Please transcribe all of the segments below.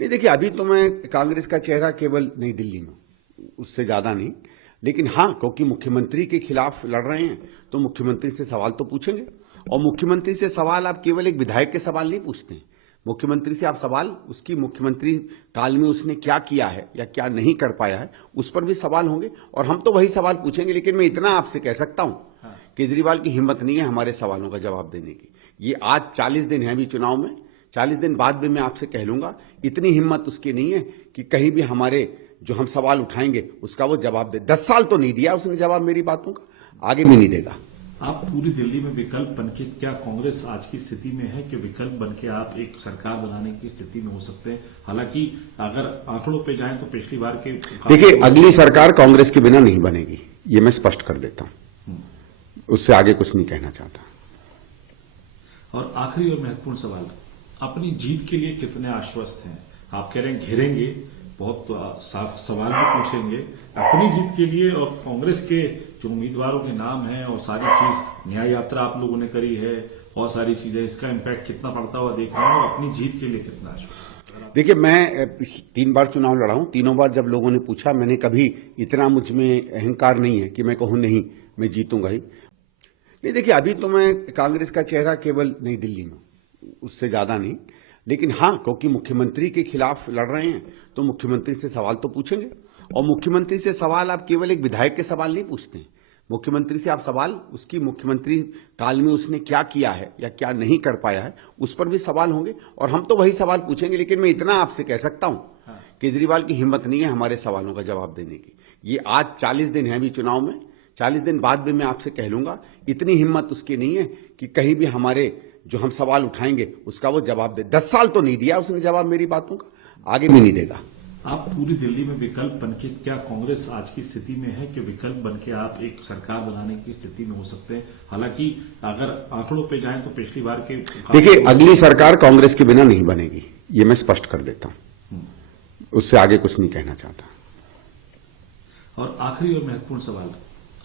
नहीं, देखिए अभी तो मैं कांग्रेस का चेहरा केवल नई दिल्ली में, उससे ज्यादा नहीं। लेकिन हाँ, क्योंकि मुख्यमंत्री के खिलाफ लड़ रहे हैं तो मुख्यमंत्री से सवाल तो पूछेंगे। और मुख्यमंत्री से सवाल आप केवल एक विधायक के सवाल नहीं पूछते हैं। मुख्यमंत्री से आप सवाल उसकी मुख्यमंत्री काल में उसने क्या किया है या क्या नहीं कर पाया है, उस पर भी सवाल होंगे और हम तो वही सवाल पूछेंगे। लेकिन मैं इतना आपसे कह सकता हूं, केजरीवाल की हिम्मत नहीं है हमारे सवालों का जवाब देने की। ये आज 40 दिन है अभी चुनाव में, 40 दिन बाद भी मैं आपसे कह लूंगा, इतनी हिम्मत उसकी नहीं है कि कहीं भी हमारे जो हम सवाल उठाएंगे उसका वो जवाब दे। 10 साल तो नहीं दिया उसने जवाब मेरी बातों का, आगे भी नहीं देगा। आप पूरी दिल्ली में विकल्प बनके, क्या कांग्रेस आज की स्थिति में है कि विकल्प बनके आप एक सरकार बनाने की स्थिति में हो सकते हैं? हालांकि अगर आंकड़ों पे जाएं तो पिछली बार के देखिए, अगली सरकार कांग्रेस के बिना नहीं बनेगी, ये मैं स्पष्ट कर देता हूं। उससे आगे कुछ नहीं कहना चाहता। और आखिरी और महत्वपूर्ण सवाल, अपनी जीत के लिए कितने आश्वस्त हैं? आप कह रहे हैं घेरेंगे, बहुत साफ सवाल भी पूछेंगे अपनी जीत के लिए, और कांग्रेस के जो उम्मीदवारों के नाम हैं और सारी चीज, न्याय यात्रा आप लोगों ने करी है और सारी चीजें, इसका इम्पैक्ट कितना पड़ता हुआ देख रहे हैं और अपनी जीत के लिए कितना आश्वस्त? देखिए, मैं 3 बार चुनाव लड़ा हूं। तीनों बार जब लोगों ने पूछा, मैंने कभी इतना मुझ में अहंकार नहीं है कि मैं कहूं नहीं मैं जीतूंगा ही। नहीं, देखिए अभी तो मैं कांग्रेस का चेहरा केवल नई दिल्ली में, उससे ज्यादा नहीं। लेकिन हाँ, क्योंकि मुख्यमंत्री के खिलाफ लड़ रहे हैं तो मुख्यमंत्री से सवाल तो पूछेंगे। और मुख्यमंत्री से सवाल आप केवल एक विधायक के सवाल नहीं पूछते हैं। मुख्यमंत्री से आप सवाल उसकी मुख्यमंत्री काल में उसने क्या किया है या क्या नहीं कर पाया है, उस पर भी सवाल होंगे और हम तो वही सवाल पूछेंगे। लेकिन मैं इतना आपसे कह सकता हूं, केजरीवाल की हिम्मत नहीं है हमारे सवालों का जवाब देने की। ये आज 40 दिन है अभी चुनाव में, 40 दिन बाद भी मैं आपसे कह लूंगा, इतनी हिम्मत उसकी नहीं है कि कहीं भी हमारे जो हम सवाल उठाएंगे उसका वो जवाब दे। 10 साल तो नहीं दिया उसने जवाब मेरी बातों का, आगे भी नहीं देगा। आप पूरी दिल्ली में विकल्प बनके, क्या कांग्रेस आज की स्थिति में है कि विकल्प बनके आप एक सरकार बनाने की स्थिति में हो सकते हैं? हालांकि अगर आंकड़ों पे जाएं तो पिछली बार के देखिए, अगली सरकार कांग्रेस के बिना नहीं बनेगी, ये मैं स्पष्ट कर देता हूं। उससे आगे कुछ नहीं कहना चाहता। और आखिरी और महत्वपूर्ण सवाल,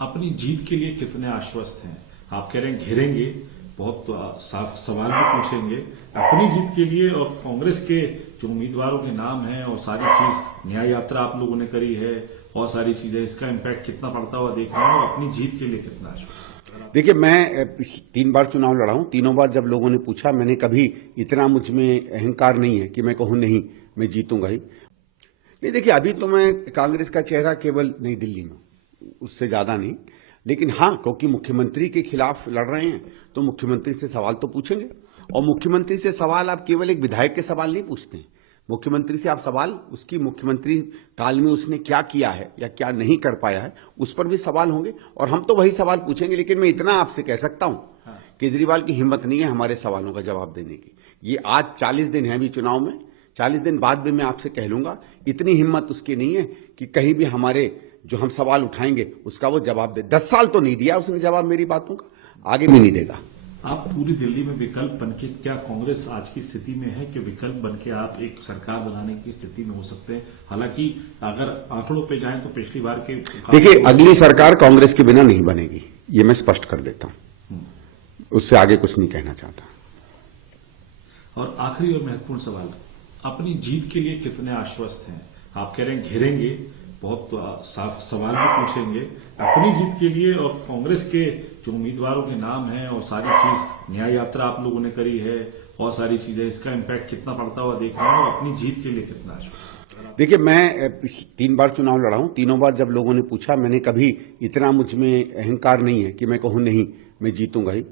अपनी जीत के लिए कितने आश्वस्त हैं? आप कह रहे हैं घेरेंगे, बहुत साफ सवाल भी पूछेंगे अपनी जीत के लिए, और कांग्रेस के जो उम्मीदवारों के नाम हैं और सारी चीज, न्याय यात्रा आप लोगों ने करी है और सारी चीजें, इसका इम्पैक्ट कितना पड़ता हुआ देख रहे हैं और अपनी जीत के लिए कितना आश्वस्त? देखिए, मैं 3 बार चुनाव लड़ा हूं। तीनों बार जब लोगों ने पूछा, मैंने कभी इतना मुझ में अहंकार नहीं है कि मैं कहूं नहीं मैं जीतूंगा ही। नहीं, देखिए अभी तो मैं कांग्रेस का चेहरा केवल नई दिल्ली में, उससे ज्यादा नहीं। लेकिन हाँ, क्योंकि मुख्यमंत्री के खिलाफ लड़ रहे हैं तो मुख्यमंत्री से सवाल तो पूछेंगे। और मुख्यमंत्री से सवाल आप केवल एक विधायक के सवाल नहीं पूछते हैं। मुख्यमंत्री से आप सवाल उसकी मुख्यमंत्री काल में उसने क्या किया है या क्या नहीं कर पाया है, उस पर भी सवाल होंगे और हम तो वही सवाल पूछेंगे। लेकिन मैं इतना आपसे कह सकता हूं, केजरीवाल की हिम्मत नहीं है हमारे सवालों का जवाब देने की। ये आज 40 दिन है अभी चुनाव में, 40 दिन बाद भी मैं आपसे कह लूंगा, इतनी हिम्मत उसकी नहीं है कि कहीं भी हमारे जो हम सवाल उठाएंगे उसका वो जवाब दे। 10 साल तो नहीं दिया उसने जवाब मेरी बातों का, आगे भी नहीं देगा। आप पूरी दिल्ली में विकल्प बनके, क्या कांग्रेस आज की स्थिति में है कि विकल्प बनके आप एक सरकार बनाने की स्थिति में हो सकते हैं? हालांकि अगर आंकड़ों पे जाएं तो पिछली बार के देखिए, अगली सरकार कांग्रेस के बिना नहीं बनेगी, ये मैं स्पष्ट कर देता हूं। उससे आगे कुछ नहीं कहना चाहता। और आखिरी और महत्वपूर्ण सवाल, अपनी जीत के लिए कितने आश्वस्त हैं? आप कह रहे हैं घेरेंगे, बहुत साफ सवाल भी पूछेंगे अपनी जीत के लिए, और कांग्रेस के जो उम्मीदवारों के नाम हैं और सारी चीज, न्याय यात्रा आप लोगों ने करी है और सारी चीजें, इसका इम्पैक्ट कितना पड़ता हुआ देख रहे हैं और अपनी जीत के लिए कितना आश्वस्त? देखिए, मैं 3 बार चुनाव लड़ा हूं। तीनों बार जब लोगों ने पूछा, मैंने कभी इतना मुझ में अहंकार नहीं है कि मैं कहूं नहीं मैं जीतूंगा ही।